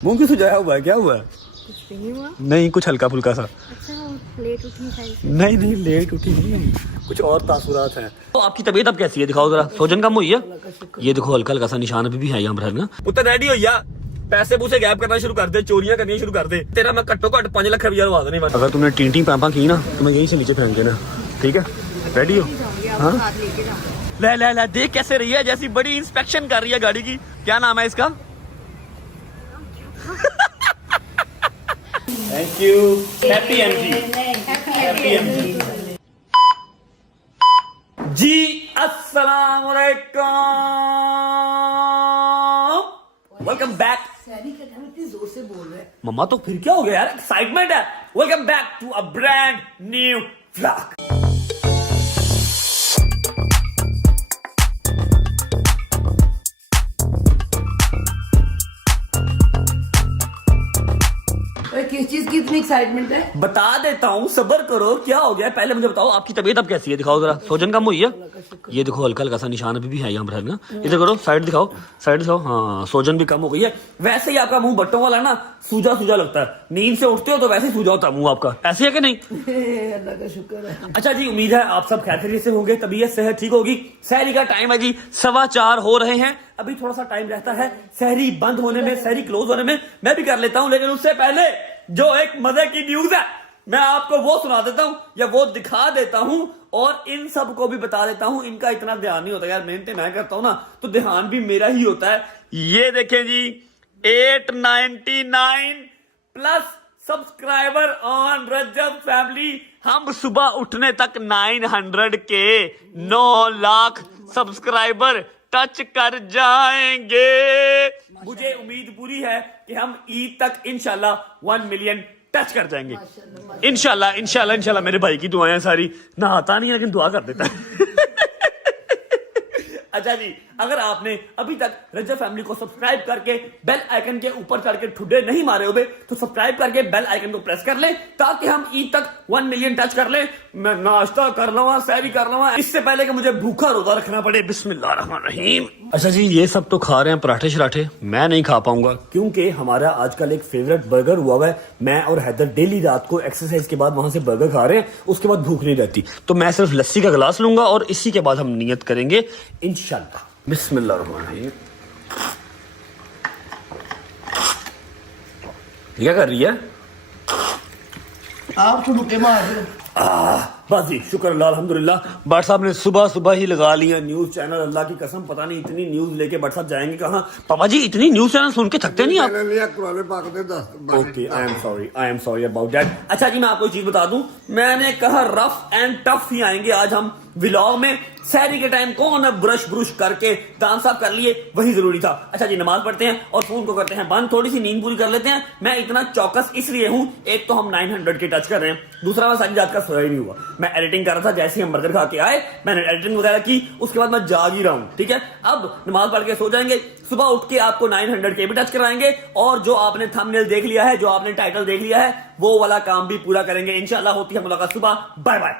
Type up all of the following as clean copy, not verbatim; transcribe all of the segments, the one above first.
मुंह क्यों सुझाया हुआ है, क्या हुआ है? कुछ नहीं हुआ। नहीं, कुछ हल्का फुल्का सा। अच्छा, लेट उठी शायद। नहीं लेट उठी नहीं, कुछ और तासुरात हैं। तो आपकी तबीयत अब कैसी है, दिखाओ जरा। सोजन कम हुई है? ये देखो हल्का हल्का सा निशान अभी भी है यहाँ पर ना। पुत्र रेडी हो या पैसे पूसे गैप करना शुरू कर दे, चोरियां करनी शुरू कर दे। तेरा मैं घट्टो घट 5 लाख रुपया लगा देने। अगर तुमने टींटी पैंपा की ना तो मैं यहीं से नीचे फेंक देना, ठीक है? रेडी हो? हाँ ले ले ले, देख कैसे रही है, जैसी बड़ी इंस्पेक्शन कर रही है गाड़ी की। क्या नाम है इसका? Thank you. Happy MG. Happy MG ji. अस्सलाम वालेकुम, वेलकम बैक। जोर से बोल रहे हैं मम्मा तो फिर क्या हो गया यार, एक्साइटमेंट है। Welcome back to a brand new vlog. किस चीज की इतनी एक्साइटमेंट है? बता देता हूँ, सब्र करो। क्या हो गया पहले मुझे बताओ, आपकी तबीयत अब कैसी है? दिखाओ जरा। सोजन कम हुई है? ये देखो हल्का हल्का सा निशान अभी भी है यहाँ पर ना। इधर करो, साइड दिखाओ, साइड दिखाओ। हाँ, सोजन भी कम हो गई है। वैसे ही आपका मुंह बट्टों वाला ना सूजा सूजा लगता है। नींद से उठते हो तो वैसे ही सूजा होता है मुंह आपका। ऐसे है कि नहीं? अल्लाह का शुक्र है। अच्छा जी, उम्मीद है आप सब खैर खैरियत से होंगे, तबीयत सेहत ठीक होगी। सहरी का टाइम है जी, 4:15 हो रहे हैं। अभी थोड़ा सा टाइम रहता है सहरी बंद होने में, सहरी क्लोज होने में। मैं भी कर लेता हूं, लेकिन उससे पहले जो एक मजे की न्यूज है मैं आपको वो सुना देता हूं या वो दिखा देता हूं, और इन सब को भी बता देता हूं। इनका इतना ध्यान नहीं होता यार, मेहनत मैं करता हूं ना तो ध्यान भी मेरा ही होता है। ये देखें जी, 899 plus subscriber on Rajab family. हम सुबह उठने तक 900 के 9 लाख सब्सक्राइबर टच कर जाएंगे। मुझे उम्मीद पूरी है कि हम ईद तक इंशाल्लाह 1 मिलियन टच कर जाएंगे। इंशाल्लाह इंशाल्लाह इंशाल्लाह। मेरे भाई की दुआएं सारी, नहाता नहीं लेकिन दुआ कर देता है। अच्छा जी, अगर आपने अभी तक रजब फैमिली को सब्सक्राइब करके बेल आइकन के ऊपर चढ़ के ठुड्डे नहीं मारे हुए तो सब्सक्राइब करके बेल आइकन को प्रेस कर ले, ताकि हम ईद तक 1 मिलियन टच कर ले। मैं नाश्ता कर लूंगा, सहरी कर लूंगा, इससे पहले कि मुझे भूखा रोजा रखना पड़े। बिस्मिल्लाहिर्रहमानिर्रहीम। अच्छा जी, ये सब तो खा रहे हैं पराठे शराठे, मैं नहीं खा पाऊंगा क्योंकि हमारा आजकल एक फेवरेट बर्गर हुआ है। मैं और हैदर डेली रात को एक्सरसाइज के बाद वहां से बर्गर खा रहे हैं, उसके बाद भूख नहीं रहती। तो मैं सिर्फ लस्सी का गिलास लूंगा और इसी के बाद हम नियत करेंगे इंशाल्लाह। बिस्मिल्लाहिर्रहमानिर्रहीम। क्या कर रही है? आप तो मुक्के मार रहे हो। बस जी, शुक्र अल्लाह अल्हम्दुलिल्लाह। भट्ट साहब ने सुबह सुबह ही लगा लिया न्यूज चैनल। अल्लाह की कसम, पता नहीं इतनी न्यूज लेके भट्ट साहब जाएंगे कहाँ। पापा जी, इतनी न्यूज चैनल सुन के थकते नहीं आप? Okay, I am sorry about that. अच्छा जी, मैं आपको एक चीज बता दूं, मैंने कहा रफ एंड टफ ही आएंगे आज हम व्लॉग में। सहरी के टाइम कौन अब ब्रश करके दांत साफ कर लिए, वही जरूरी था। अच्छा जी, नमाज पढ़ते हैं और फोन को करते हैं बंद, थोड़ी सी नींद पूरी कर लेते हैं। मैं इतना चौकस इसलिए हूं, एक तो हम 900 के टच कर रहे हैं, दूसरा मैं सारी रात का सोया ही नहीं हुआ। मैं एडिटिंग कर रहा था, जैसे ही हम बर्गर खा के आए मैंने एडिटिंग वगैरह की, उसके बाद मैं जाग ही रहा हूं। ठीक है, अब नमाज पढ़ के सो जाएंगे, सुबह उठ के आपको 900 के भी टच कराएंगे, और जो आपने थंबनेल देख लिया है, जो आपने टाइटल देख लिया है, वो वाला काम भी पूरा करेंगे इंशाल्लाह। होती है मुलाकात सुबह। Bye bye.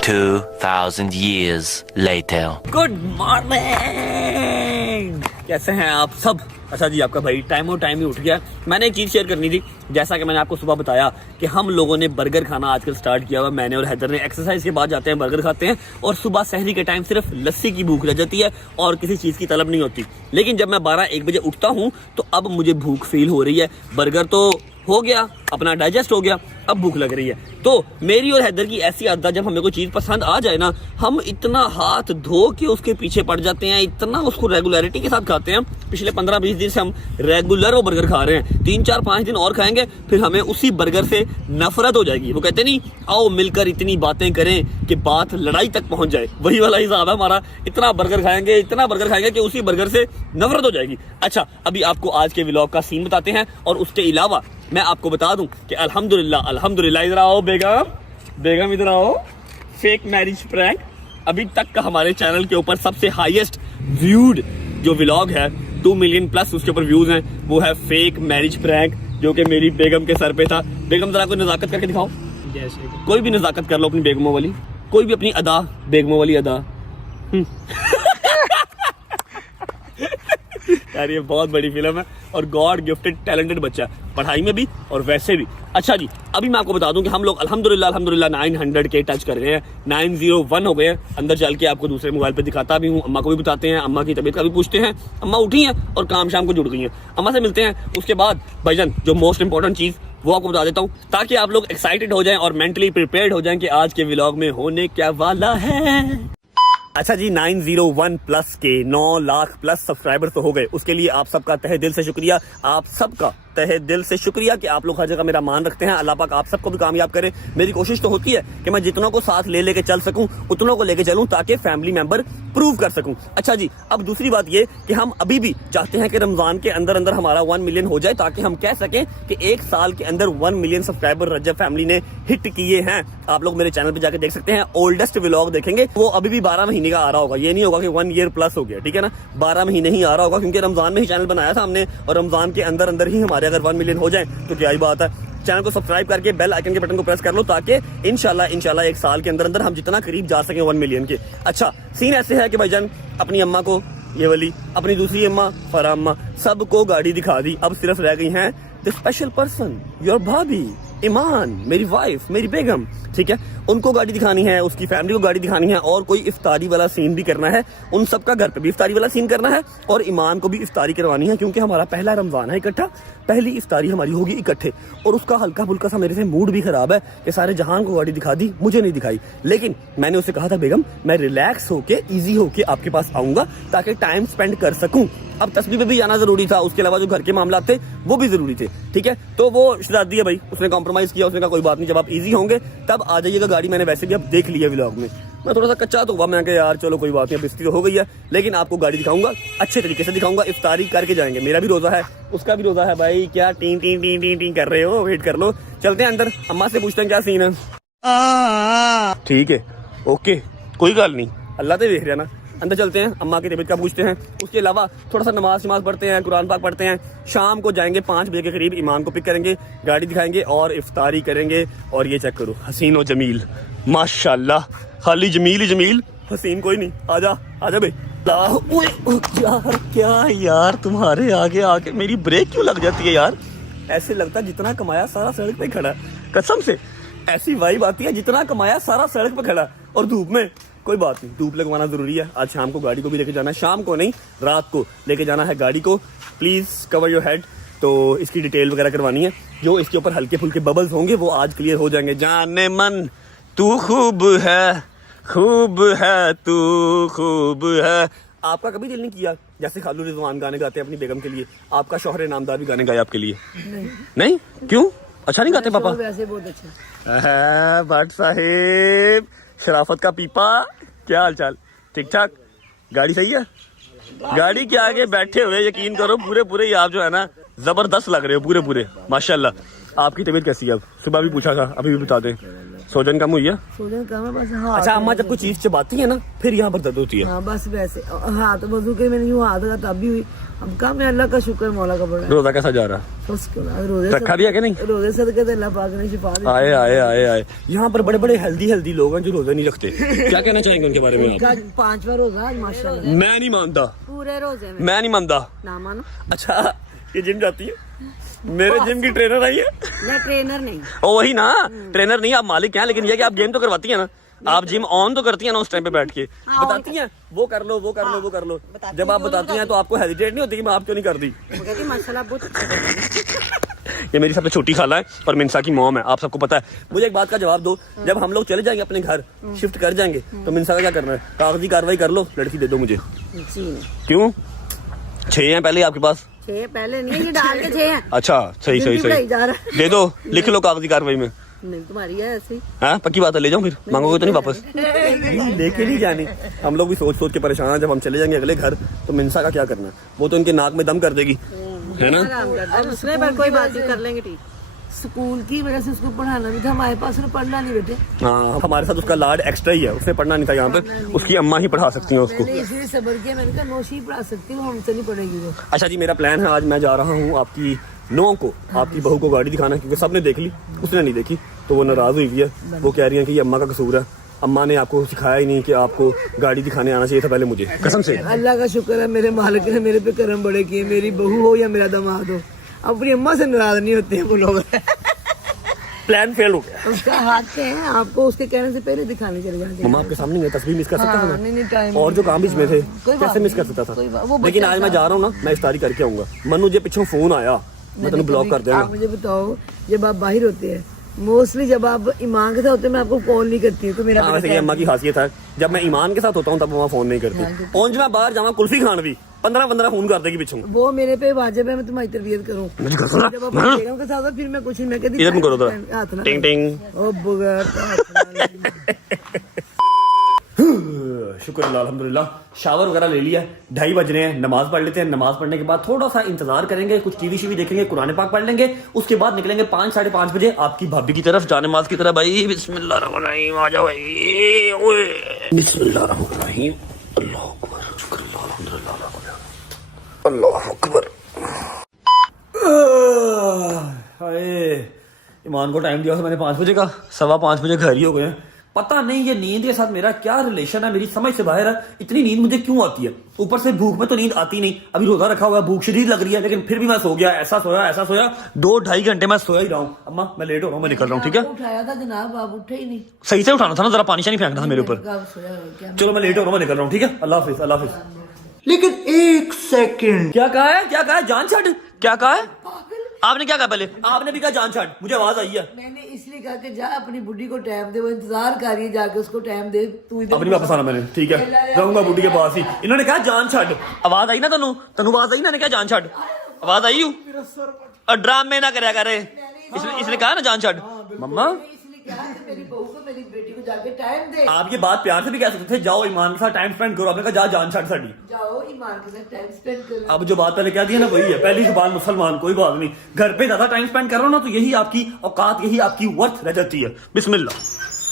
2000 years later. Good morning, कैसे हैं आप सब? अच्छा जी, आपका भाई टाइम और टाइम ही उठ गया। मैंने एक चीज शेयर करनी थी, जैसा कि मैंने आपको सुबह बताया कि हम लोगों ने बर्गर खाना आजकल स्टार्ट किया हुआ। मैंने और हैदर ने एक्सरसाइज के बाद जाते हैं, बर्गर खाते हैं, और सुबह सहरी के टाइम सिर्फ लस्सी की भूख रह जाती है और किसी चीज की तलब नहीं होती। लेकिन जब मैं 12-1 बजे उठता हूँ तो अब मुझे भूख फील हो रही है। बर्गर तो हो गया, अपना डाइजेस्ट हो गया, अब भूख लग रही है। तो मेरी और हैदर की ऐसी आदत, जब हमें कोई चीज पसंद आ जाए ना, हम इतना हाथ धो के उसके पीछे पड़ जाते हैं, इतना उसको रेगुलरिटी के साथ खाते हैं। पिछले 15-20 दिन से हम रेगुलर वो बर्गर खा रहे हैं। 3-4-5 दिन और खाएंगे, फिर हमें उसी बर्गर से नफरत हो जाएगी। वो कहते नहीं, आओ मिलकर इतनी बातें करें कि बात लड़ाई तक पहुंच जाए, वही वाला हिसाब है हमारा। इतना बर्गर खाएंगे, इतना बर्गर खाएंगे कि उसी बर्गर से नफरत हो जाएगी। अच्छा, अभी आपको आज के व्लॉग का सीन बताते हैं, और उसके अलावा मैं आपको बता दूं कि अल्हम्दुलिल्लाह अल्हम्दुलिल्लाह, इधर आओ बेगम इधर आओ। फेक मैरिज प्रैंक अभी तक का हमारे चैनल के ऊपर सबसे हाईएस्ट व्यूड जो व्लॉग है, 2 मिलियन प्लस उसके ऊपर व्यूज हैं, वो है फेक मैरिज प्रैंक, जो कि मेरी बेगम के सर पे था। बेगम जरा कोई नजाकत करके दिखाओ, कोई भी नजाकत कर लो अपनी बेगमों वाली, कोई भी अपनी अदा, बेगमों वाली अदा। यार ये बहुत बड़ी फिल्म है और गॉड गिफ्टेड टैलेंटेड बच्चा है, पढ़ाई में भी और वैसे भी। अच्छा जी, अभी मैं आपको बता दूं कि हम लोग अल्हम्दुलिल्लाह 900 के टच कर गए हैं, 901 हो गए हैं। अंदर चल के आपको दूसरे मोबाइल पे दिखाता भी हूँ, अम्मा को भी बताते हैं, अम्मा की तबीयत का भी पूछते हैं। अम्मा उठी हैं और काम शाम को जुड़ गई हैं, अम्मा से मिलते हैं। उसके बाद भाईजान जो मोस्ट इंपॉर्टेंट चीज़ वो आपको बता देता हूँ, ताकि आप लोग एक्साइटेड हो जाएं और मेंटली प्रिपेयर्ड हो जाएं कि आज के व्लॉग में होने क्या वाला है। अच्छा जी, 901 प्लस के 9 लाख प्लस सब्सक्राइबर तो हो गए, उसके लिए आप सबका तहे दिल से शुक्रिया। आप सबका तहे दिल से शुक्रिया कि आप लोग हर जगह मेरा मान रखते हैं। अल्लाह पाक आप सबको भी कामयाब करे। मेरी कोशिश तो होती है कि मैं जितनों को साथ ले लेके चल सकूं उतनों को लेके चलूं, ताकि फैमिली मेंबर प्रूव कर सकूं। अच्छा जी, अब दूसरी बात ये कि हम अभी भी चाहते हैं कि रमजान के अंदर अंदर हमारा 1 मिलियन हो जाए, ताकि हम कह सकें कि एक साल के अंदर 1 मिलियन सब्सक्राइबर रजब फैमिली ने हिट किए हैं। आप लोग मेरे चैनल पे जाके देख सकते हैं, ओल्डेस्ट व्लॉग देखेंगे, वो अभी भी 12 महीने का आ रहा होगा। ये नहीं होगा कि 1 ईयर प्लस हो गया, ठीक है ना, 12 महीने ही आ रहा होगा, क्योंकि रमजान में ही चैनल बनाया था हमने, और रमजान के अंदर अंदर ही हमारे अगर 1 मिलियन हो जाए तो क्या ही बात है। चैनल को सब्सक्राइब करके बेल आइकन के बटन को प्रेस कर लो, ताकि इंशाल्लाह एक साल के अंदर अंदर हम जितना करीब जा सके 1 मिलियन के। अच्छा, सीन ऐसे है कि भाईजान अपनी अम्मा को, ये वाली अपनी दूसरी अम्मा फरा अम्मा, सबको गाड़ी दिखा दी। अब सिर्फ रह गई हैं द स्पेशल पर्सन, योर भाभी ईमान, मेरी वाइफ, मेरी बेगम, ठीक है, उनको गाड़ी दिखानी है, उसकी फैमिली को गाड़ी दिखानी है, और कोई इफ्तारी वाला सीन भी करना है। उन सबका घर पे भी इफ्तारी वाला सीन करना है, और ईमान को भी इफ्तारी करवानी है, क्योंकि हमारा पहला रमजान है इकट्ठा, पहली इफ्तारी हमारी होगी इकट्ठे। और उसका हल्का फुल्का सा मेरे से मूड भी खराब है कि सारे जहान को गाड़ी दिखा दी, मुझे नहीं दिखाई। लेकिन मैंने उससे कहा था, बेगम मैं रिलैक्स होके ईजी होके आपके पास आऊंगा, ताकि टाइम स्पेंड कर सकूं। अब तस्बीह पे भी जाना जरूरी था, उसके अलावा जो घर के मामला थे वो भी जरूरी थे, ठीक है। तो वो शहजादी है भाई, उसने कॉम्प्रोमाइज किया, उसने कहा कोई बात नहीं, जब आप इजी होंगे तब आ जाइएगा। गाड़ी मैंने वैसे भी अब देख लिया व्लॉग में, मैं थोड़ा सा कच्चा तो हुआ, मैं कहा यार चलो कोई बात नहीं, अब इस्ती तो हो गई है, लेकिन आपको गाड़ी दिखाऊंगा, अच्छे तरीके से दिखाऊंगा। इफ्तारी करके जाएंगे, मेरा भी रोजा है, उसका भी रोजा है भाई। क्या T T T T T कर रहे हो, वेट कर लो, चलते हैं अंदर, अम्मा से पूछते हैं क्या सीन है। ठीक है, ओके, कोई गल नहीं, अल्लाह तो देख रहा ना। अंदर चलते हैं, अम्मा की तबीयत का पूछते हैं, उसके अलावा थोड़ा सा नमाज पढ़ते हैं, कुरान पाक पढ़ते हैं। शाम को जाएंगे 5 बजे के करीब, ईमान को पिक करेंगे, गाड़ी दिखाएंगे और इफ्तारी करेंगे। और ये चेक करो, हसीन और जमील, माशाल्लाह, खाली जमील ही जमील, हसीन कोई नहीं। आजा आजा भाई। यार क्या यार, तुम्हारे आगे आके मेरी ब्रेक क्यों लग जाती है यार, ऐसे लगता है जितना कमाया सारा सड़क पे खड़ा, कसम से ऐसी वाइब आती है जितना कमाया सारा सड़क पे खड़ा, और धूप में। कोई बात नहीं, धूप लगवाना जरूरी है। आज शाम को गाड़ी को भी लेके जाना है, शाम को नहीं रात को लेके जाना है गाड़ी को। Please cover your head. तो इसकी डिटेल वगैरह करवानी है, जो इसके ऊपर हल्के फुल्के बबल्स होंगे वो आज क्लियर हो जाएंगे। जाने मन तू खूब है तू खूब है। आपका कभी दिल नहीं किया जैसे खालू रिजवान गाने गाते हैं अपनी बेगम के लिए, आपका शौहर नामदार भी गाने गाए आपके लिए? नहीं क्यों, अच्छा नहीं गाते पापा? वैसे बहुत अच्छा है भट्ट साहिब, शराफत का पीपा, क्या हाल चाल, ठीक ठाक? गाड़ी सही है? गाड़ी के आगे बैठे हुए यकीन करो पूरे आप जो है ना जबरदस्त लग रहे हो, पूरे माशाल्लाह। आपकी तबीयत कैसी है? अब सुबह भी पूछा था, अभी भी बता दें, सोजन कम हुई है? सोजन कम है बस। हाँ, अच्छा, अम्मा जब कोई चीज चबाती है ना फिर यहाँ पर दर्द होती है? हाँ बस वैसे, हाँ तो वजू के मैंने यूँ हाथ लगा तब भी हुई। अब कम है, अल्लाह का शुक्र, मौला का बड़ा। रोजा कैसा जा रहा? रोजे रखा दिया कि नहीं? रोजे सदके तो अल्लाह पाक ने शिफा दी। आए यहाँ पर बड़े हेल्दी लोग हैं जो रोजा नहीं रखते, क्या कहना चाहेंगे उनके बारे में आप? 5वां रोजा आज माशाल्लाह। मैं नहीं मानता, पूरे रोजे में मैं नहीं मानता। ना मानो। अच्छा, ये जिम जाती है? मेरे जिम की ट्रेनर आई है? मैं ट्रेनर नहीं। ओ वही ना, ट्रेनर नहीं, आप मालिक हैं, लेकिन ये कि आप गेम तो करवाती है ना, आप जिम ऑन तो करती है ना उस टाइम पे बैठ के, बताती हैं वो कर लो। जब आप बताती हैं तो आपको हेजिटेट नहीं होती कि मैं आप क्यों नहीं कर दी? माशाल्लाह बहुत। ये मेरी सबसे छोटी खाला है और मिनसा की मॉम है, आप सबको पता है। मुझे एक बात का जवाब दो, जब हम लोग चले जाएंगे अपने घर, शिफ्ट कर जाएंगे, तो मिनसा का क्या करना है? कागजी कार्रवाई कर लो, लड़की दे दो मुझे। क्यों? 6 हैं पहले आपके पास? 6 पहले नहीं, ये डाल के 6 हैं। अच्छा सही दे दो, लिख लो कागजी कार्रवाई में। नहीं तुम्हारी है ऐसी। हाँ पक्की बात है, ले जाऊँ फिर, मांगोगे तो नहीं वापस? लेके नहीं जानी। हम लोग भी सोच के परेशान हैं, जब हम चले जाएंगे अगले घर तो मिनसा का क्या करना है? वो तो इनके नाक में दम कर देगी, है ना? अब उसमें पर कोई बात नहीं, कर लेंगे ठीक। स्कूल की वजह से उसको पढ़ाना भी था, हमारे पास उसने पढ़ना नहीं बेटे। हाँ हमारे साथ उसका लाड एक्स्ट्रा ही है, उसने पढ़ना नहीं था यहाँ पे, उसकी अम्मा ही पढ़ा सकती हैं उसको। मैंने इसीलिए सबर किया, मैंने कहा नौशी पढ़ा सकती हूँ, हमसे नहीं पढ़ेगी वो। अच्छा जी, मेरा प्लान है आज मैं जा रहा हूँ आपकी नो को, आपकी बहू को गाड़ी दिखाना, क्योंकि सबने देख ली, उसने नहीं देखी, तो वो नाराज हुई है। वो कह रही है कि ये अम्मा का कसूर है, अम्मा ने आपको सिखाया ही नहीं कि आपको गाड़ी दिखाने आना चाहिए था पहले मुझे, कसम से। अल्लाह का शुक्र है मेरे मालिक ने मेरे पे करम बड़े किए, मेरी बहू हो या मेरा दामाद हो, अपनी अम्मा से नाराज नहीं होते हैं वो लोग। प्लान फेल हो गया। उसका हाथ हैं, आपको उसके कहने से पहले दिखाने चले जाते हैं। मम्मा आपके सामने गए, तस्वीर मिस कर सकता था नहीं टाइम और जो काम बीच में थे कोई बात कैसे मिस कर सकता कोई बात- था। वो लेकिन बच्चा आज मैं जा रहा हूँ ना, मैं इफ्तारी करके आऊंगा। मनु जे पीछे फोन आया, मैं तेन ब्लॉक कर आप देगा। मुझे बताओ, जब आप बाहर होते हैं मोस्टली, जब आप ईमान के साथ होते हैं मैं आपको कॉल नहीं करती हूँ, तो मेरा वैसे ये अम्मा की खासियत है, जब मैं ईमान के साथ होता हूँ तब वहाँ फोन नहीं करती। और जब मैं बाहर जावा कुल्फी खान भी 15-15 फोन कर देगी पीछे। वो मेरे पे वाजिब है, मैं तुम्हारी तरबियत करूँ। मुझे कर सुना जब आप बेगम के साथ हो, फिर मैं कुछ नहीं, मैं कहती इधर करो तो हाथ ना टिंग टिंग। ओ शुक्र अल्लाह, अल्हम्दुलिल्लाह। शावर वगैरह ले लिया, 2:30 बज रहे हैं, नमाज पढ़ लेते हैं। नमाज पढ़ने के बाद थोड़ा सा इंतजार करेंगे, कुछ टीवी शीवी देखेंगे, कुरान पाक पढ़ लेंगे। उसके बाद निकलेंगे 5-5:30 बजे आपकी भाभी की तरफ, जाने नमाज की तरफ। भाई बिस्मिल्लाहिर्रहमानिर्रहीम, आ जाओ भाई, ओए बिस्मिल्लाहिर्रहमानिर्रहीम, अल्लाहू अकबर, शुक्र अल्लाह, अल्हम्दुलिल्लाह, अल्लाहू अकबर। हाय, ईमान को टाइम दिया था मैंने 5 बजे का, 5:15 बजे घर ही हो गए हैं। पता नहीं ये नींद के साथ मेरा क्या रिलेशन है, मेरी समझ से बाहर है। इतनी नींद मुझे क्यों आती है? ऊपर से भूख में तो नींद आती नहीं, अभी रोजा रखा हुआ है, भूख शदीद लग रही है, लेकिन फिर भी मैं सो गया। ऐसा सोया 2-2.5 घंटे मैं सोया ही रहा हूँ। अम्मा मैं लेट हो रहा हूँ, मैं निकल रहा हूँ, ठीक है? उठाया था जनाब, आप उठे ही नहीं। सही से उठाना था ना, जरा पानी शानी फेंकना था मेरे ऊपर। क्या चलो मैं लेट हो रहा हूँ, मैं निकल रहा हूँ, ठीक है? अल्लाह हाफिज, अल्लाह हाफिज। लेकिन 1 सेकंड, क्या कहा है? क्या कहा है? जान छाड़, क्या कहा है आपने? क्या कहा पहले? आपने भी कहा जान छाड़, मुझे आवाज आई है। मैंने इसलिए कहा कि जा अपनी बुढ़ी को टाइम दे, वो इंतजार कर रही है, जाके उसको टाइम दे। तू इधर अब नहीं वापस आना मैंने, ठीक है? रहूंगा बुढ़ी के पास ही। इन्होंने कहा जान छाड़, आवाज आई ना तनु? तनु आवाज आई ना? क्या जान छाड़ आवाज आई हूँ? और ड्रामे ना करया करे, इसने कहा ना जान छाड़। मम्मा इसलिए कहा कि मेरी बहू को, मेरी बेटी को जाके टाइम दे। आप ये बात प्यार से भी कह सकते थे, जाओ ईमान के साथ टाइम स्पेंड करो। आपने कहा जा जान छाड़ साड़ी। जाओ ईमान के साथ टाइम स्पेंड करो। अब जो बात पहले कह दी है ना, वही है, पहली जुबान मुसलमान, कोई बात नहीं। घर पे ज्यादा टाइम स्पेंड कर रहा हो ना, तो यही आपकी औकात, यही आपकी वर्थ रह जाती है। बिस्मिल्लाह।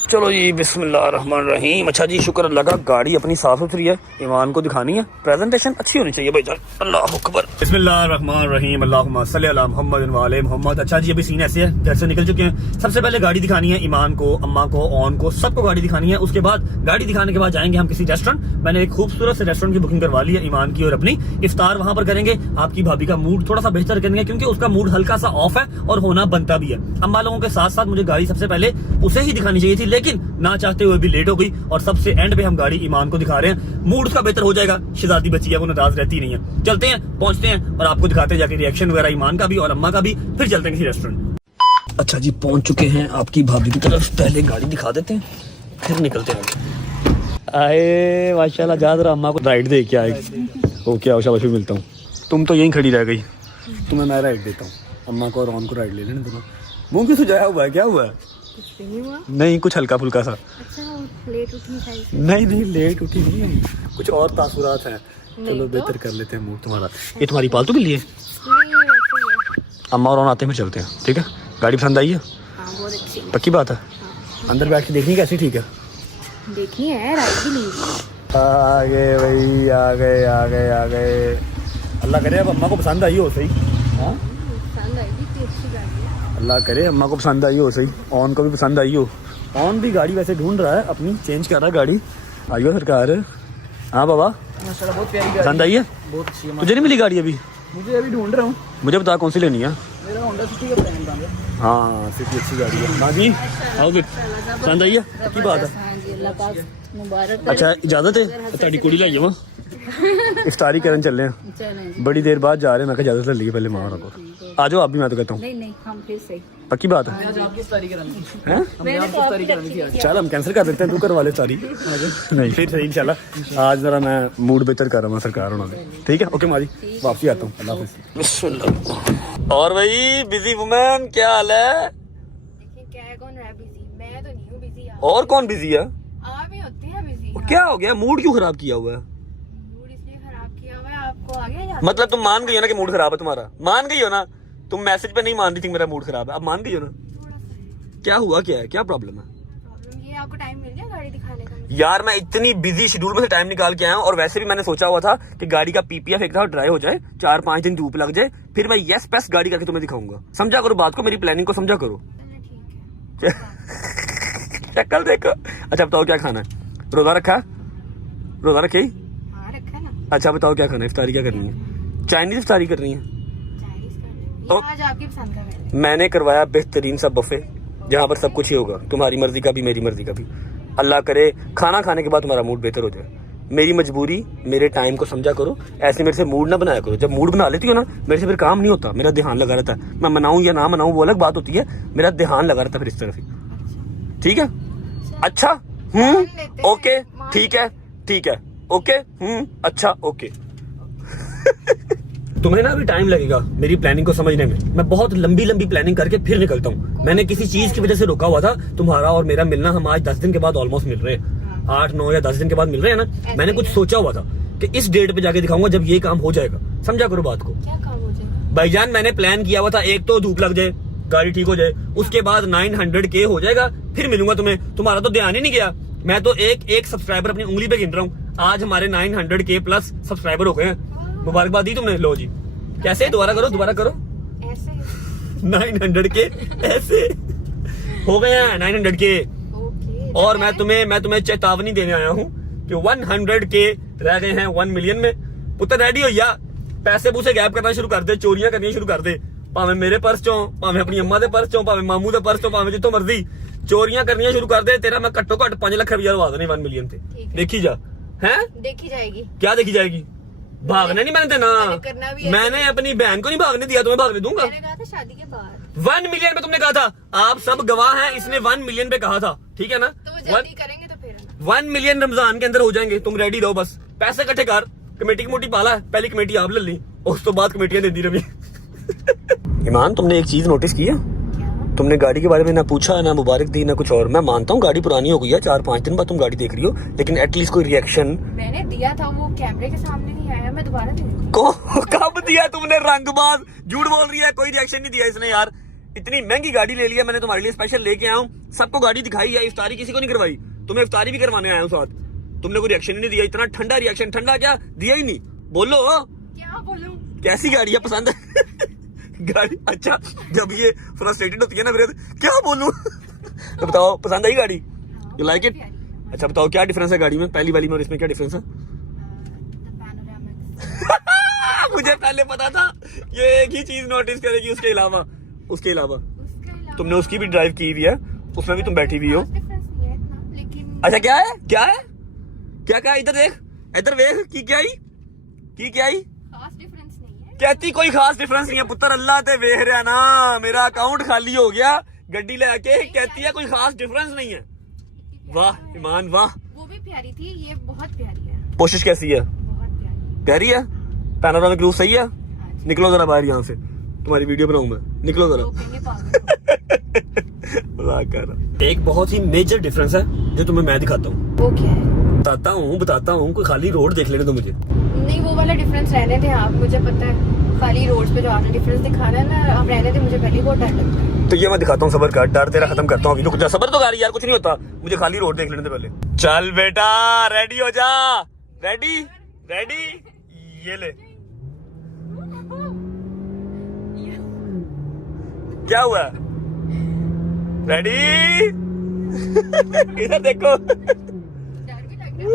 चलो जी, बिस्मिल्लाहिर्रहमानिर्रहीम। अच्छा जी, शुक्र अल्लाह का, गाड़ी अपनी साफ सुथरी है, ईमान को दिखानी है, प्रेजेंटेशन अच्छी होनी चाहिए भाईजान। अल्लाह अकबर, बिस्मिल्लाहिर्रहमानिर्रहीम, अल्लाहुम्मा सल्ली अला मुहम्मद व आले मुहम्मद। अच्छा जी, अभी सीन ऐसे है, घर से निकल चुके हैं। सबसे पहले गाड़ी दिखानी है ईमान को, अम्मा को, ऑन को, सबको गाड़ी दिखानी है। उसके बाद गाड़ी दिखाने के बाद जाएंगे हम किसी रेस्टोरेंट। मैंने एक खूबसूरत से रेस्टोरेंट की बुकिंग करवा ली है ईमान की और अपनी। इफ्तार वहां पर करेंगे, आपकी भाभी का मूड थोड़ा सा बेहतर करेंगे, क्योंकि उसका मूड हल्का सा ऑफ है और होना बनता भी है। अम्मा लोगों के साथ साथ मुझे गाड़ी सबसे पहले उसे ही दिखानी चाहिए थी, लेकिन ना चाहते हुए भी लेट हो गई, और सबसे एंड पे हम गाड़ी ईमान को दिखा रहे हैं। मूड उसका बेहतर हो जाएगा, शहजादी बच्ची है, वो नाराज रहती नहीं है। चलते हैं, पहुंचते हैं और आपको दिखाते हैं जाके रिएक्शन वगैरह ईमान का भी और अम्मा का भी, फिर चलते हैं किसी रेस्टोरेंट। अच्छा जी, पहुंच चुके हैं आपकी भाभी की तरफ। पहले गाड़ी दिखा देते हैं, फिर निकलते हैं। आए माशाल्लाह, जा रहा अम्मा को राइड दे के आए। ओके आओ, शाबाश, मिलता हूँ। तुम तो यहीं खड़ी रह गई, तुम्हें मैं राइड देता हूँ। अम्मा को और रॉन को राइड ले लेना दोनों। मुंह क्यों सुझाया हुआ है, क्या हुआ है? नहीं, कुछ हल्का फुल्का सा। अच्छा, लेट उठी शायद। नहीं लेट उठी नहीं है, कुछ और तासुरात हैं। चलो बेहतर कर लेते हैं मूड तुम्हारा। ये तुम्हारी पालतू बिल्ली है? अम्मा और आते हैं, चलते हैं, ठीक है? गाड़ी पसंद आई है? हाँ, बहुत अच्छी। पक्की बात है? अंदर बैठ के देखनी कैसी, ठीक है? देखी है, राइड भी नहीं। आ गए भाई, आ गए। अल्लाह करे अब अम्मा को पसंद आई हो सही। हाँ, पसंद आई थी, अच्छी गाड़ी है। अल्लाह करे अम्मा को पसंद आई हो सही, ऑन को भी पसंद आई हो। ऑन भी गाड़ी वैसे ढूंढ रहा है अपनी, चेंज कर रहा है गाड़ी। आइयो सरकार। हाँ बाबा, माशाल्लाह बहुत प्यारी गाड़ी, पसंद आई है? बहुत अच्छी है। तुझे नहीं मिली गाड़ी अभी? मुझे अभी ढूंढ रहा हूँ, मुझे बता कौन सी लेनी है? मेरा होंडा सिटी का प्लान बन गया। हाँ, सिटी अच्छी गाड़ी है। हाँ जी, आओ फिर, पसंद आई है? की बात है। हाँ जी, अल्लाह पाक मुबारक। अच्छा, इजाजत है? ताड़ी कुड़ी लाइए वहाँ इफ्तारी करन चल रहे हैं, चलें। बड़ी देर बाद जा रहे हैं। मैं इजाजत ले ली पहले माँ को। आ जाओ आप भी, मैं तो कहता हूँ। नहीं, हम फिर सही। पक्की बात है? आज आपकी इफ्तारी करानी थी, हैं? हमने आपकी इफ्तारी करानी थी आज। चल हम कैंसिल कर देते हैं, तू करवा ले सारी। नहीं फिर सही इंशाल्लाह। आज जरा मैं मूड बेहतर कर रहा हूँ सरकार होना से, ठीक है? ओके माजी, वापसी आता हूँ। अल्लाह हाफिज़। और भाई बिजी वुमेन, क्या हाल है? देखिए क्या है, कौन रहा बिजी? मैं तो नहीं हूँ बिजी। और कौन बिजी है? आप ही होते हैं बिजी। क्या हो गया, मूड क्यों खराब किया हुआ है? मूड इसलिए खराब किया हुआ है, आपको आ गया याद? मतलब तुम मान गई हो ना कि मूड खराब है तुम्हारा? मान गई हो ना? तुम मैसेज पे नहीं मान रही थी मेरा मूड खराब है, अब मान गई हो ना? थोड़ा सा है क्या हुआ, क्या है, क्या प्रॉब्लम है? प्रॉब्लम। ये आपको टाइम मिल गया गाड़ी दिखाने का? यार मैं इतनी बिजी शेड्यूल में से टाइम निकाल के आया हूँ, और वैसे भी मैंने सोचा हुआ था कि गाड़ी का पीपीएफ एक दफा ड्राई हो जाए, 4-5 दिन धूप लग जाए, फिर मैं यस पेस गाड़ी करके तुम्हें दिखाऊंगा। समझा करो बात को, मेरी प्लानिंग को समझा करो। चलो ठीक है। शक्ल देखो। अच्छा बताओ क्या खाना है? रोजा रखा? रोजा रखे? हाँ रखा ना। अच्छा बताओ क्या खाना है? इफ्तारी क्या करनी है? चाइनीज इफ्तारी करनी है? चाइनीज करनी तो- है। आज आपकी पसंद का मैंने। मैंने करवाया बेहतरीन सा बफे, जहाँ पर सब कुछ ही होगा, तुम्हारी मर्जी का भी मेरी मर्जी का भी। अल्लाह करे खाना खाने के बाद तुम्हारा मूड बेहतर हो जाए। मेरी मजबूरी, मेरे टाइम को समझा करो, ऐसे मेरे से मूड ना बनाया करो। जब मूड बना लेती हो ना, मेरे से फिर काम नहीं होता, मेरा ध्यान लगा रहता है। मैं मनाऊं या ना मनाऊं वो अलग बात होती है, मेरा ध्यान लगा रहता है फिर इस तरफ ही। ठीक है? अच्छा ओके ठीक है, ठीक है ओके अच्छा ओके। तुम्हें ना अभी टाइम लगेगा मेरी प्लानिंग को समझने में। मैं बहुत लंबी लंबी प्लानिंग करके फिर निकलता हूँ। मैंने किसी चीज की वजह से रोका हुआ था तुम्हारा और मेरा मिलना। हम आज 10 दिन के बाद ऑलमोस्ट मिल रहे हैं, 8 9 या 10 दिन के बाद मिल रहे हैं ना। मैंने कुछ सोचा हुआ था कि इस डेट पे जाके दिखाऊंगा जब ये काम हो जाएगा। समझा करो बात को। क्या काम हो जाएगा? भाईजान मैंने प्लान किया हुआ था, एक तो धूप लग जाए, गाड़ी ठीक हो जाए, उसके बाद 900K हो जाएगा, फिर मिलूंगा तुम्हें। तुम्हारा तो ध्यान ही नहीं गया। मैं तो एक सब्सक्राइबर अपनी उंगली पे गिन रहा हूँ। आज हमारे 900K प्लस सब्सक्राइबर हो गए हैं। मुबारकबाद दी तुमने। लो जी। कैसे? दोबारा करो, दोबारा करो। ऐसे 900K ऐसे हो गए हैं 900K। ओके। और मैं तुम्हें चेतावनी देने आया हूँ कि 100K रह गए हैं 1 मिलियन में। पुत्र रेडी हो या पैसे पूसे गैप करना शुरू कर दे, चोरियां करनी शुरू कर दे। भावे मेरे पर्स चो, भावे अपनी अम्मा दे पर्स चो, भावे मामू दे पर्स चो, भावे जितों मर्जी चोरियां करनी शुरू कर दे। तेरा मैं घट्टो घट 5 लाख रुपया लगा देने 1 मिलियन पे। देखी जा। हैं? देखी जाएगी। क्या देखी जाएगी? भागना नहीं मैंने देना। मैंने करना भी है। मैंने अपनी बहन को नहीं भागने दिया, तुम्हें भागने दूंगा। मैंने कहा था शादी के बाद। 1 मिलियन पे तुमने कहा था। आप सब गवाह हैं, इसने 1 मिलियन पे कहा था। ठीक है ना? तो वो जल्दी करेंगे तो फिर है ना। 1 मिलियन रमजान के अंदर हो जाएंगे। तुम रेडी रहो, बस पैसे इकट्ठे कर। कमेटी की मोटी पाला है, पहली कमेटी आप ले ली, उस तो बाद कमेटियां दे दी रवि। ईमान तुमने एक चीज नोटिस की है? तुमने गाड़ी के बारे में ना पूछा ना मुबारक दी ना कुछ और। मैं मानता हूँ गाड़ी पुरानी हो गई है, 4-5 दिन बाद तुम गाड़ी देख रही हो, लेकिन एटलीस्ट कोई रिएक्शन। मैंने दिया था, वो कैमरे के सामने नहीं आया, मैं दोबारा दे दूंगी। कब दिया तुमने? रंगबाज झूठ बोल रही है। कोई रिएक्शन नहीं दिया इसने यार। इतनी महंगी गाड़ी ले लिया मैंने, तुम्हारे लिए स्पेशल लेके आया हूँ। सबको गाड़ी दिखाई है, इफ्तारी किसी को नहीं करवाई। तुम्हें इफ्तारी भी करवाने आया हूँ साथ। तुमने कोई रिएक्शन ही नहीं दिया। इतना ठंडा रिएक्शन, ठंडा क्या दिया ही नहीं। बोलो क्या बोलूं? कैसी गाड़ी है? पसंद है गाड़ी? अच्छा जब ये फ्रस्ट्रेटेड होती है ना मेरे, क्या बोलूं तो बताओ पसंद आई गाड़ी? You like it? अच्छा बताओ क्या डिफरेंस है गाड़ी में, पहली वाली में और इसमें क्या डिफरेंस है? मुझे पहले पता था ये एक ही चीज नोटिस करेगी, उसके अलावा तुमने उसकी भी ड्राइव की हुई है, उसमें भी तुम बैठी हुई हो। अच्छा क्या है? क्या है? क्या इधर देख, इधर देख की क्या आई? खास डिफरेंस नहीं है। कहती कोई खास डिफरेंस नहीं है। पुत्र अल्लाह ते वेख रहा ना, मेरा अकाउंट खाली हो गया गड्डी लेके, कहती है कोई खास डिफरेंस नहीं है। वाह ईमान वाह। वो भी प्यारी थी, ये बहुत प्यारी है। कोशिश कैसी है? बहुत प्यारी। प्यारी है? पैनोरामिक व्यू सही है? निकलो जरा बाहर यहाँ से, तुम्हारी वीडियो बनाऊं मैं। निकलो जरा। रोकेंगे पागल। एक बहुत ही मेजर डिफरेंस है जो तुम्हें मैं दिखाता हूँ। वो क्या है? बताता हूँ। कोई खाली रोड देख लेने दो मुझे। नहीं वो वाला डिफरेंस रहने थे आप, मुझे पता है। खाली रोड पे जो आपने डिफरेंस दिखाना है ना, आप रहने थे, मुझे पहले बहुत डर लगता है। तो ये मैं दिखाता हूँ, सबर कर, डर तेरा खत्म करता हूँ। रुक जा, सबर तो कर यार, कुछ नहीं होता। मुझे खाली रोड देख लेने दे पहले। चल बेटा रेडी हो जा। रेडी? ये ले। क्या हुआ? रेडी? इधर देखो। डर भी लग रहा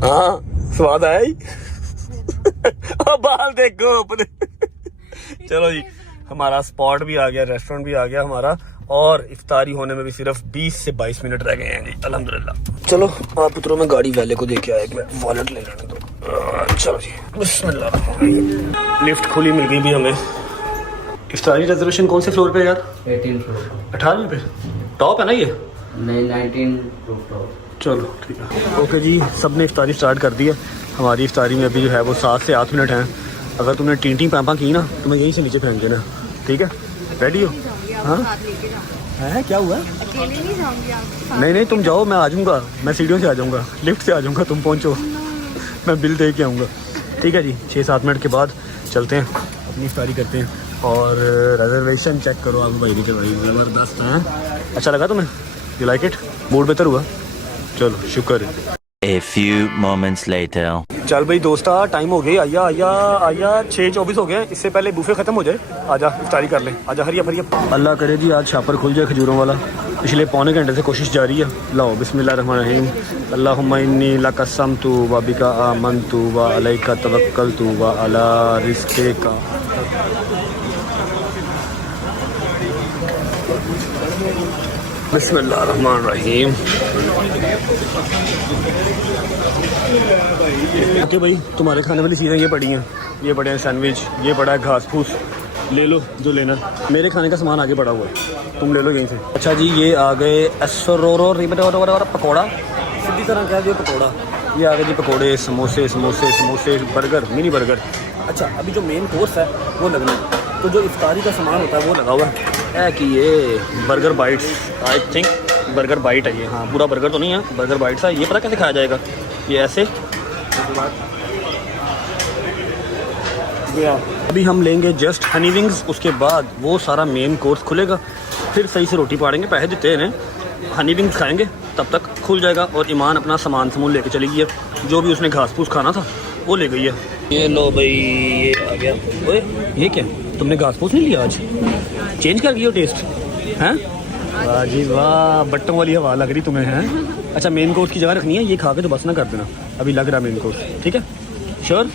है। हाँ स्वाद आया ही। बाल देखो अपने। चलो जी, हमारा स्पॉट भी आ गया, रेस्टोरेंट भी आ गया हमारा, और इफ्तारी होने में भी सिर्फ 20 से 22 मिनट रह गए हैं जी, अल्हम्दुलिल्लाह। चलो आप पुत्रों में गाड़ी वाले को देके आया, मैं वॉलेट ले लेने दो। चलो जी बिस्मिल्लाह। लिफ्ट खुली मिल गई भी हमें। इफ्तारी रिजर्वेशन कौन से फ्लोर पे यार? 18 फ्लोर। 18 पे टॉप है ना ये? नहीं 19 टॉप। चलो ठीक है। ओके जी, सब ने इफ्तारी स्टार्ट कर दी है। हमारी इफ्तारी में अभी जो है वो 7 से 8 मिनट हैं। अगर तुमने टीं पापा की ना तो मैं यहीं से नीचे फेंक देना, ठीक है? रेडी हो? हाँ है? क्या हुआ? अकेले नहीं जाऊंगी आप। नहीं तुम जाओ, मैं आ जाऊँगा। मैं सीढ़ियों से आ जाऊँगा, लिफ्ट से आ जाऊँगा, तुम पहुँचो, मैं बिल दे के आऊँगा। ठीक है जी, 6-7 मिनट के बाद चलते हैं, अपनी इफ्तारी करते हैं। और रिजर्वेशन चेक करो आप भाई के भाई, ज़बरदस्त हैं। अच्छा लगा तुम्हें? You like it? मूड बेहतर हुआ? चलो शुक्र है। A few moments later. चल भाई दोस्ता टाइम हो गया आया आया आया 6:24 हो गए हैं। इससे पहले बुफे खत्म हो जाए आजा इफ्तारी कर लें। आजा हरिया फरिया। अल्लाह करे जी आज छापर खुल जाए खजूरों वाला। पिछले पौने घंटे से कोशिश जारी है। लाओ बिस्मिल्लाहिर्रहमानिर्रहीम। अल्लाहुम्मा इन्नी लका समतु व बिका आमनतु व अलैका तवक्कलतु व अला रिज़्क़िका। बिस्मिल्लाहिर्रहमानिर्रहीम। ओके भाई तुम्हारे खाने वाली चीज़ें ये पड़ी हैं। ये पड़े हैं सैंडविच, ये पड़ा है घास फूस। ले लो जो लेना। मेरे खाने का सामान आगे पड़ा हुआ है, तुम ले लो यहीं से। अच्छा जी ये आ गए एसरोरो पकौड़ा, सीधी तरह कह दियो पकौड़ा। ये आ गए जी पकौड़े, समोसे समोसे समोसे, बर्गर, मिनी बर्गर। अच्छा अभी जो मेन कोर्स है वो लगना है, तो जो इफ्तारी का सामान होता है वो लगा हुआ है कि ये burger bites. I think burger bite है ये। हाँ पूरा बर्गर तो नहीं है, बर्गर बाइट्स है। ये पता कैसे खाया जाएगा, ये ऐसे। अभी हम लेंगे जस्ट हनी विंग्स, उसके बाद वो सारा मेन कोर्स खुलेगा, फिर सही से रोटी पाड़ेंगे। पैसे देते हैं हनी विंग्स खाएंगे, तब तक खुल जाएगा। और ईमान अपना सामान समून लेके चली गई है, जो भी उसने घास फूस खाना था वो ले गई है। ये लो भाई ये आ गया। ओए ये क्या, तुमने घास फूस नहीं लिया आज, चेंज कर दिया टेस्ट हैं? वाह जी वाह, बट्टों वाली हवा लग रही तुम्हें हैं। अच्छा मेन कोर्स की जगह रखनी है, ये खा के तो बस ना कर देना। अभी लग रहा है मेन कोर्स, ठीक है श्योर?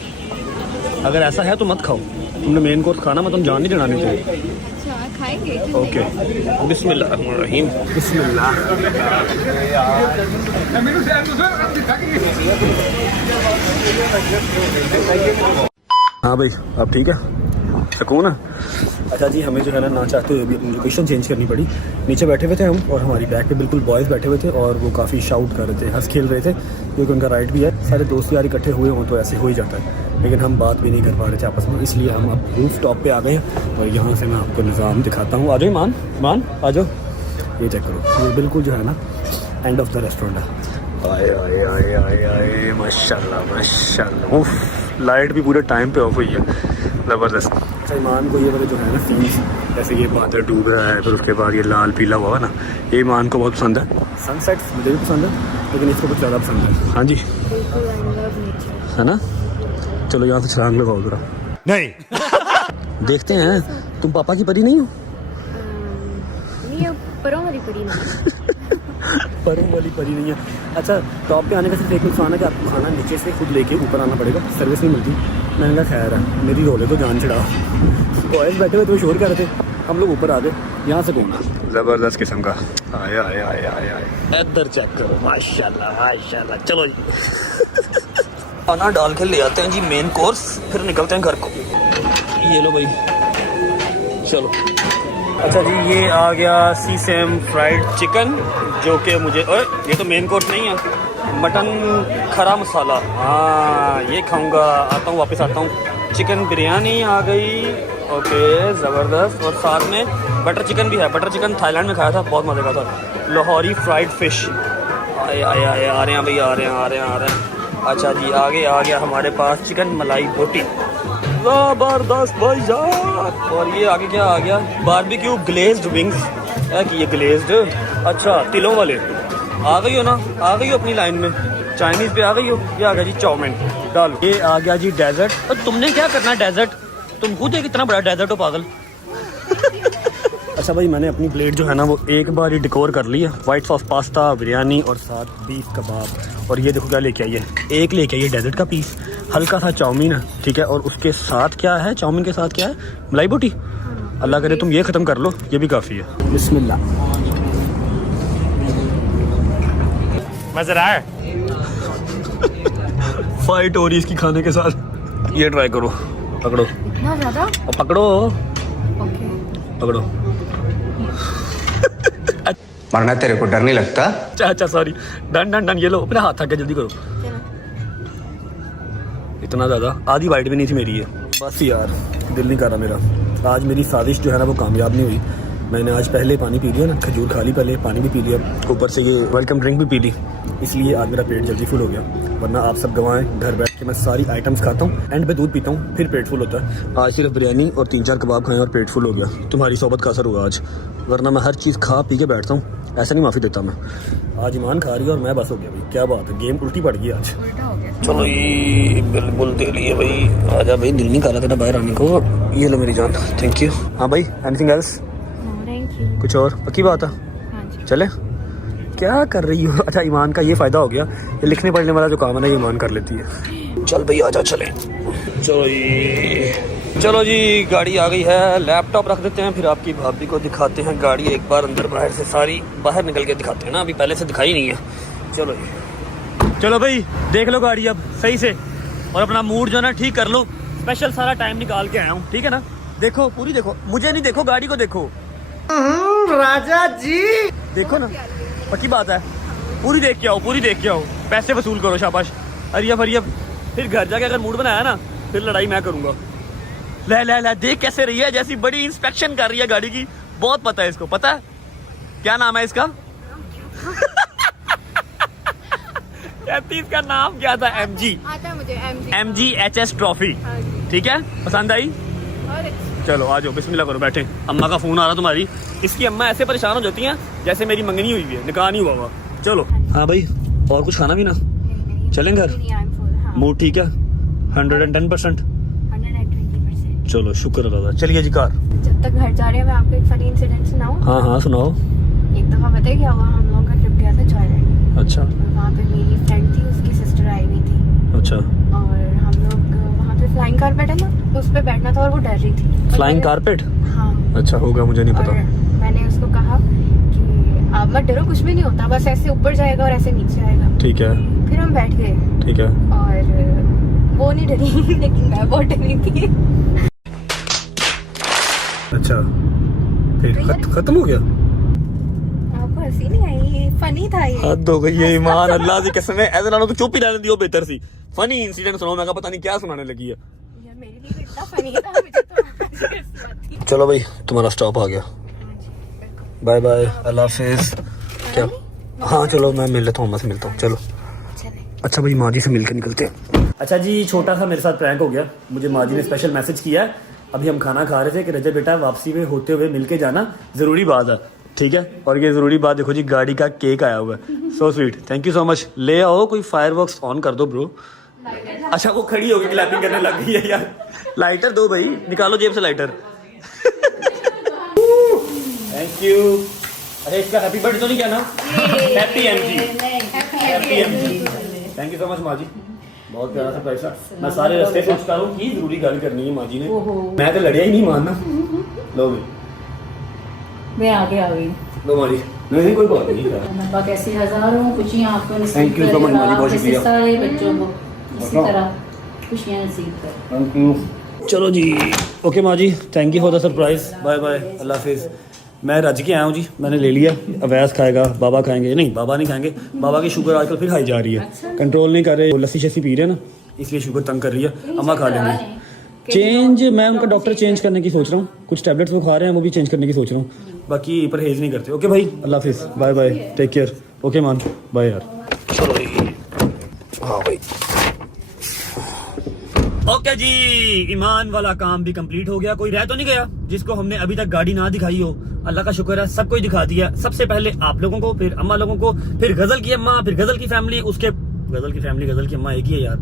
अगर ऐसा है तो मत खाओ, तुमने मेन कोर्स खाना मतलब जान नहीं जनानी चाहिए। अच्छा खाएंगे। ओके बिस्मिल्लाहिर्रहमानिर्रहीम। बिस्मिल्लाह। हाँ भाई अब ठीक है, सुकून है। अच्छा जी हमें जो है ना चाहते हुए भी अपनी लोकेशन चेंज करनी पड़ी। नीचे बैठे हुए थे हम और हमारी बैक पे बिल्कुल बॉयज़ बैठे हुए थे और वो काफ़ी शाउट कर रहे थे, हंस खेल रहे थे, क्योंकि उनका राइट भी है। सारे दोस्त यार इकट्ठे हुए हों तो ऐसे हो ही जाता है, लेकिन हम बात भी नहीं कर पा रहे थे आपस में, इसलिए हम अब रूफ टॉप पे आ गए हैं। और यहाँ से मैं आपको निज़ाम दिखाता हूँ। आ जाओ ईमान, ईमान आ जाओ। ये चेक करो, ये बिल्कुल जो है ना एंड ऑफ द रेस्टोरेंट है। आए आए आए आए आए माशाल्लाह माशाल्लाह। उफ लाइट भी पूरे टाइम पे ऑफ हुई है, ज़बरदस्त। अच्छा ईमान को ये वाले जो है ना सीन्स, जैसे ये बादल डूब रहा है, फिर उसके बाद ये लाल पीला हुआ है ना, ये ईमान को बहुत पसंद है। सनसेट्स मुझे भी पसंद है, लेकिन इसको कुछ ज़्यादा पसंद है। हाँ जी है ना। चलो यहाँ से छलांग लगाओ जरा। नहीं देखते हैं, तुम पापा की परी नहीं हो? नहीं परों वाली परी नहीं। परों वाली परी नहीं है। अच्छा टॉप पे आने का सिर्फ एक नुकसान है कि आपको खाना नीचे से खुद लेके ऊपर आना पड़ेगा, सर्विस नहीं मिलती। मैंने कहा खैर है, मेरी रोले तो जान चढ़ा। बॉयज़ बैठे हुए तो शोर कर रहे थे, हम लोग ऊपर आ गए। यहाँ से घूमना ज़बरदस्त किस्म का। आया आया आया आया, इधर चेक करो माशाल्लाह माशाल्लाह। चलो जी खाना डाल के ले आते हैं जी मेन कोर्स, फिर निकलते हैं घर को। ये लो भाई चलो। अच्छा जी ये आ गया सीसेम फ्राइड चिकन, जो कि मुझे ये तो मेन कोर्स नहीं है, मटन खरा मसाला। हाँ ये खाऊंगा, आता हूँ वापस आता हूँ। चिकन बिरयानी आ गई, ओके ज़बरदस्त। और साथ में बटर चिकन भी है। बटर चिकन थाईलैंड में खाया था, बहुत मज़े का था। लाहौरी फ्राइड फिश आए आए आए आ रहे हैं भाई, आ रहे हैं आ रहे हैं आ रहे हैं। अच्छा जी आगे आ गया हमारे पास चिकन मलाई बोटी, ज़बरदस्त भाईजान। और ये आगे क्या आ गया, बारबेक्यू ग्लेज्ड विंग्स है कि ये ग्लेज्ड। अच्छा तिलों वाले आ गई हो ना, आ गई हो अपनी लाइन में, चाइनीज़ पे आ गई हो। ये आ गया जी चाउमीन डालो। ये आ गया जी डेजर्ट। और तुमने क्या करना डेजर्ट, तुम खुद एक इतना बड़ा डेजर्ट हो पागल। अच्छा भाई मैंने अपनी प्लेट जो है ना वो एक बार ही डिकोर कर ली है। वाइट सॉस पास्ता, बिरयानी और साथ बीफ कबाब। और ये देखो क्या लेके आई है, एक लेके आई है डेजर्ट का पीस, हल्का सा चाउमीन है, ठीक है। और उसके साथ क्या है, चाउमीन के साथ क्या है, मलाई बोटी। अल्लाह करे तुम ये ख़त्म कर लो, ये भी काफ़ी है। बिस्मिल्लाह। मज़ा आया फाइट हो रही इसकी खाने के साथ। ये ट्राई करो, पकड़ो इतना ज़्यादा पकड़ो पकड़ो। मरना तेरे को डर नहीं लगता? अच्छा अच्छा सॉरी, डन डन डन। ये लो अपना हाथ थक गया, जल्दी करो। इतना ज़्यादा आधी बाइट भी नहीं थी मेरी ये। बस यार दिल नहीं कर रहा मेरा, आज मेरी साजिश जो है ना वो कामयाब नहीं हुई। मैंने आज पहले पानी पी लिया ना, खजूर खा ली पहले, पानी भी पी लिया, ऊपर से ये वेलकम ड्रिंक भी पी ली, इसलिए आज मेरा पेट जल्दी फुल हो गया। वरना आप सब गवाएं, घर बैठ के मैं सारी आइटम्स खाता हूँ, एंड में दूध पीता हूँ, फिर पेट फुल होता है। आज सिर्फ बिरयानी और 3-4 कबाब खाएं और पेट फुल हो गया। तुम्हारी सोबत का असर होगा आज, वरना मैं हर चीज़ खा पी के बैठता हूँ, ऐसा नहीं माफ़ी देता मैं। आज ईमान खा रही है और मैं बस हो गया भाई, क्या बात है, गेम उल्टी पड़ गई आज। चलो ये बिल्कुल दे लिए भाई, आजा भाई, दिल नहीं कर रहा तेरा बाहर आने को। ये लो मेरी जान, थैंक यू। हाँ भाई, एनीथिंग एल्स? Thank you. कुछ और पक्की बात है? हाँ जी। चले? क्या कर रही हो? अच्छा, ईमान का ये फ़ायदा हो गया, ये लिखने पढ़ने वाला जो काम है ना, ये ईमान कर लेती है। चल भाई आजा, चले। चलो जी गाड़ी आ गई है, लैपटॉप रख देते हैं, फिर आपकी भाभी को दिखाते हैं गाड़ी एक बार अंदर बाहर से सारी बाहर निकल के दिखाते हैं ना, अभी पहले से दिखाई नहीं है। चलो जी, चलो भाई देख लो गाड़ी अब सही से, और अपना मूड जो है ना ठीक कर लो। स्पेशल सारा टाइम निकाल के आया हूँ, ठीक है ना? देखो पूरी देखो, मुझे नहीं देखो, गाड़ी को देखो। राजा जी देखो ना, पक्की बात है, पूरी देख के आओ, पूरी देख के आओ, पैसे वसूल करो, शाबाश। अरियब अरियब, फिर घर जाके अगर मूड बनाया ना, फिर लड़ाई मैं करूँगा। ले देख कैसे रही है, जैसी बड़ी इंस्पेक्शन कर रही है गाड़ी की, बहुत पता है इसको। पता है क्या नाम है इसका? कहती इसका नाम क्या था? MG। आता है मुझे MG HS ट्रॉफी, ठीक है? पसंद आई? चलो आ जाओ, बिस्मिल्लाह करो, बैठे। अम्मा का फोन आ रहा तुम्हारी, इसकी अम्मा ऐसे परेशान हो जाती हैं जैसे मेरी मंगनी हुई है, निकाह नहीं हुआ हुआ। चलो हाँ भाई, और कुछ खाना भी ना, चलें घर? मूड ठीक है? 110%? 120%। चलो शुक्र अल्लाह। चलिए जी कार। जब तक घर जा रहे हैं मैं आपको एक फनी इंसिडेंट सुनाऊं? हाँ हाँ सुनाओ। एक दफा पता है क्या हुआ, हम लोगों का ट्रिप गया था जॉयलैंड। अच्छा वहाँ पे मेरी फ्रेंड थी, उसकी सिस्टर आई हुई थी, अच्छा। और हम लोग वहाँ पे फ्लाइंग कारपेट है ना, उस पे बैठना था और वो डर रही थी। Flying carpet? हाँ। अच्छा होगा, मुझे नहीं और पता। मैंने उसको कहा कि आप मत डरो, कुछ भी नहीं होता, बस ऐसे ऊपर जाएगा और ऐसे नीचे आएगा। ठीक है। फिर हम बैठ गए, ठीक है। और वो नहीं डरी लेकिन मैं बहुत डरी थी। अच्छा फिर खत्म हो गया? आपको हंसी नहीं आई? फनी था ये। हद हो गई है ईमान, अल्लाह की कसम है, ऐसे ना तो चुप ही रहने दियो बेहतर सी। फनी इंसिडेंट सुनाओ, मैं पता नहीं क्या सुनाने लगी है। यार मेरे लिए भी इतना फनी था, मुझे तो चलो भाई तुम्हारा स्टॉप आ गया, बाय बाय, अल्लाह हाफिज। क्या? हाँ चलो मैं मिल लेता हूँ, अम्मा से मिलता हूँ, चलो। अच्छा भाई माँ जी से मिलकर निकलते हैं। अच्छा जी, छोटा सा मेरे साथ प्रैंक हो गया, मुझे माँ जी ने स्पेशल मैसेज किया है। अभी हम खाना खा रहे थे कि रजत बेटा वापसी में होते हुए मिलके जाना, ज़रूरी बात है, ठीक है? और ये ज़रूरी बात देखो जी, गाड़ी का केक आया हुआ है, so sweet, thank you so much. ले आओ कोई फायरवर्क्स ऑन कर दो ब्रो। अच्छा वो खड़ी होगी, क्लैपिंग करने लग गई है यार। लाइटर दो भाई, निकालो जेब से लाइटर। Thank you. अरे इसका हैप्पी बर्थडे तो नहीं कहना? Happy MG, happy MG। Thank you so much माँ जी, बहुत प्यारा सरप्राइज था। मैं सारे रास्ते सोचता हूँ कि जरूरी गल करनी है माँ जी ने, मैं तो लड़िया ही नहीं मानना। लो भाई, मैं आगे आ गई। लो माँ जी। नहीं कोई बात नहीं, अल्लाह कैसी हजारों खुशियाँ आपको नसीब Thank you so much, माँ जी, बहुत करे, शुक्रिया। सारे बच्चों को इसी तरह खुशियाँ नसीब करे। Thank you. चलो जी, ओके माँ जी, thank you for the surprise, bye bye, अल्लाह हाफिज़। मैं रज के आया हूँ जी, मैंने ले लिया। अवैस खाएगा, बाबा खाएंगे, नहीं बाबा नहीं खाएंगे, बाबा की शुगर आजकल फिर हाई जा रही है, कंट्रोल नहीं कर रहे, वो लस्सी शस्सी पी रहे हैं ना, इसलिए शुगर तंग कर रही है। अम्मा खा लेंगे। चेंज मैं उनका डॉक्टर चेंज करने की सोच रहा हूँ, कुछ टैबलेट्स वो खा रहे हैं, वो भी चेंज करने की सोच रहा हूँ, बाकी परहेज नहीं करते। ओके भाई, अल्लाह हाफिज़, bye bye, take care. Okay man, bye यार। चलो हाँ भाई, ओके जी, ईमान वाला काम भी कंप्लीट हो गया। कोई रह तो नहीं गया जिसको हमने अभी तक गाड़ी ना दिखाई हो? अल्लाह का शुक्र है, सबको ही दिखा दिया। सबसे पहले आप लोगों को, फिर अम्मा लोगों को, फिर गजल की अम्मा, फिर गजल की फैमिली, उसके गजल की फैमिली, गजल की अम्मा एक ही है यार।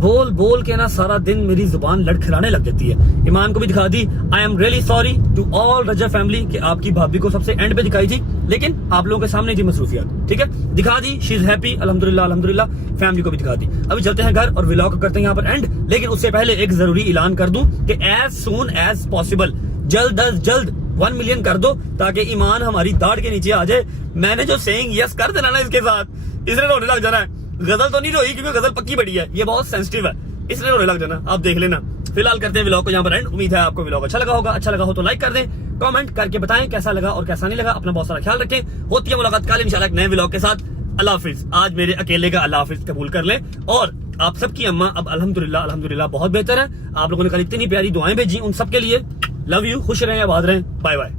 बोल बोल के ना सारा दिन मेरी जुबान लड़खड़ाने लग जाती है। ईमान को भी दिखा दी। I am really sorry to all Raza family कि आपकी भाभी को सबसे एंड पे दिखाई थी, लेकिन आप लोगों के सामने थी मसरूफियात, ठीक है? दिखा दी, शी इज हैप्पी, अल्हम्दुलिल्लाह अल्हम्दुलिल्लाह। फैमिली को भी दिखा दी। अभी चलते हैं घर और व्लॉग करते हैं यहाँ पर एंड, लेकिन उससे पहले एक जरूरी ऐलान कर दूं कि एज सून एज पॉसिबल, जल्द अज जल्द 1 मिलियन कर दो, ताकि ईमान हमारी दाढ़ के नीचे आ जाए। मैंने जो सेइंग यस कर देना ना इसके साथ, इसने रोने लग जाना है। गजल तो नहीं रोई क्योंकि गजल पक्की बड़ी है, ये बहुत सेंसिटिव है, इसलिए रोने लग जाना, आप देख लेना। फिलहाल करते हैं व्लॉग को यहाँ पर एंड। उम्मीद है आपको व्लॉग अच्छा लगा होगा, अच्छा लगा हो तो लाइक कर दें, कमेंट करके बताएं कैसा लगा और कैसा नहीं लगा। अपना बहुत सारा ख्याल रखें। होती है मुलाकात कल इंशाल्लाह एक नए व्लॉग के साथ। अल्लाह हाफिज। आज मेरे अकेले का अल्लाह हाफिज कबूल कर लें, और आप सबकी अम्मा अब अल्हम्दुलिल्लाह अल्हम्दुलिल्लाह बहुत बेहतर है। आप लोगों ने कल इतनी प्यारी दुआएं भेजी, उन सबके लिए लव यू, खुश रहें, आबाद रहें, बाय बाय।